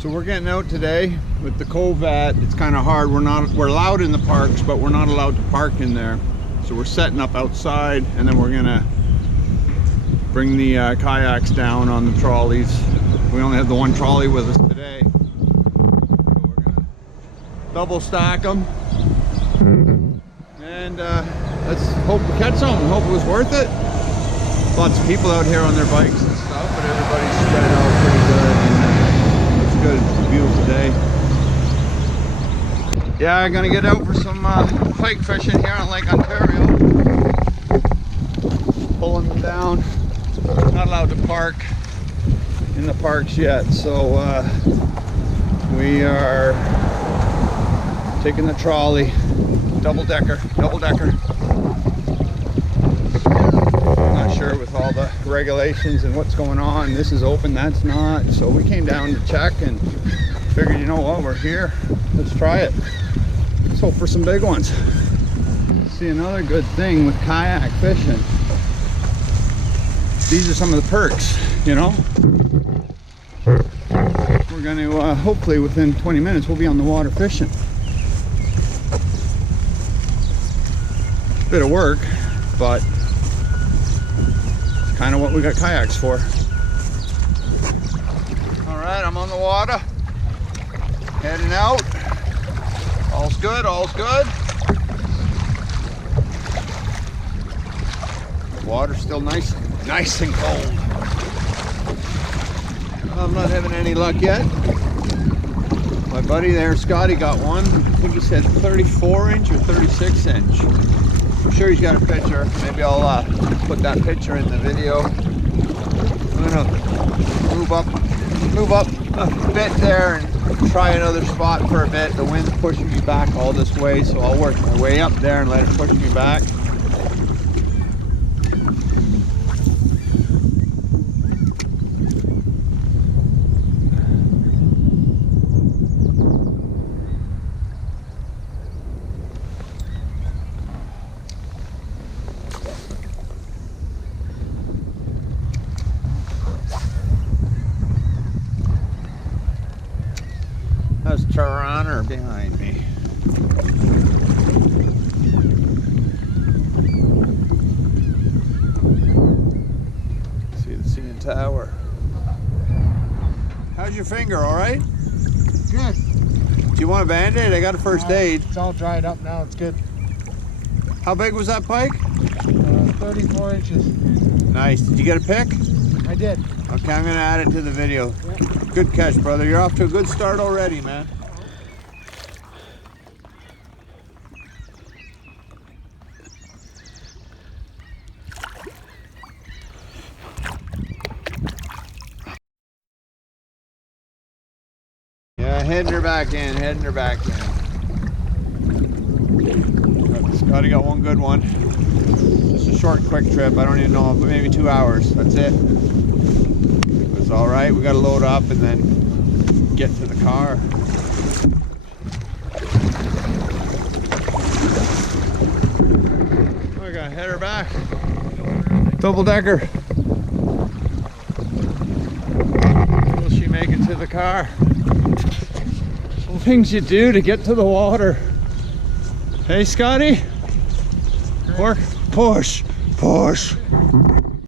So we're getting out today with the Covat. It's kind of hard. We're allowed in the parks, but we're not allowed to park in there. So we're setting up outside, and then we're gonna bring the kayaks down on the trolleys. We only have the one trolley with us today, so we're gonna double stack them, and let's hope we catch some. Hope it was worth it. Lots of people out here on their bikes and stuff, but everybody's spread out pretty good. Good, it's a beautiful day. Yeah, I'm gonna get out for some pike fishing here on Lake Ontario. Pulling them down. Not allowed to park in the parks yet, so we are taking the trolley, double decker. Not sure with all the regulations and what's going on. This is open, that's not. So we came down to check and figured, you know what, we're here. Let's try it. Let's hope for some big ones. See, another good thing with kayak fishing. These are some of the perks, you know. We're going to, hopefully within 20 minutes, we'll be on the water fishing. Bit of work, but kind of what we got kayaks for. All right, I'm on the water, heading out. All's good, all's good. The water's still nice and cold. I'm not having any luck yet. My buddy there, Scotty, got one. I think he said 34 inch or 36 inch. I'm sure he's got a picture. Maybe I'll put that picture in the video. I'm gonna move up a bit there and try another spot for a bit. The wind's pushing me back all this way, so I'll work my way up there and let it push me back. There's Toronto behind me. See the CN Tower. How's your finger, all right? Good. Do you want a Band-Aid? I got a first aid. It's all dried up now, it's good. How big was that pike? 34 inches. Nice. Did you get a pick? I did. Okay, I'm gonna add it to the video. Yeah. Good catch, brother. You're off to a good start already, man. Yeah, heading her back in. Scotty got one good one. Just a short, quick trip. I don't even know, but maybe 2 hours. That's it. It's all right. We got to load up and then get to the car. We're gonna head her back. Double decker. Will she make it to the car? Some things you do to get to the water. Hey, Scotty. Work. Push.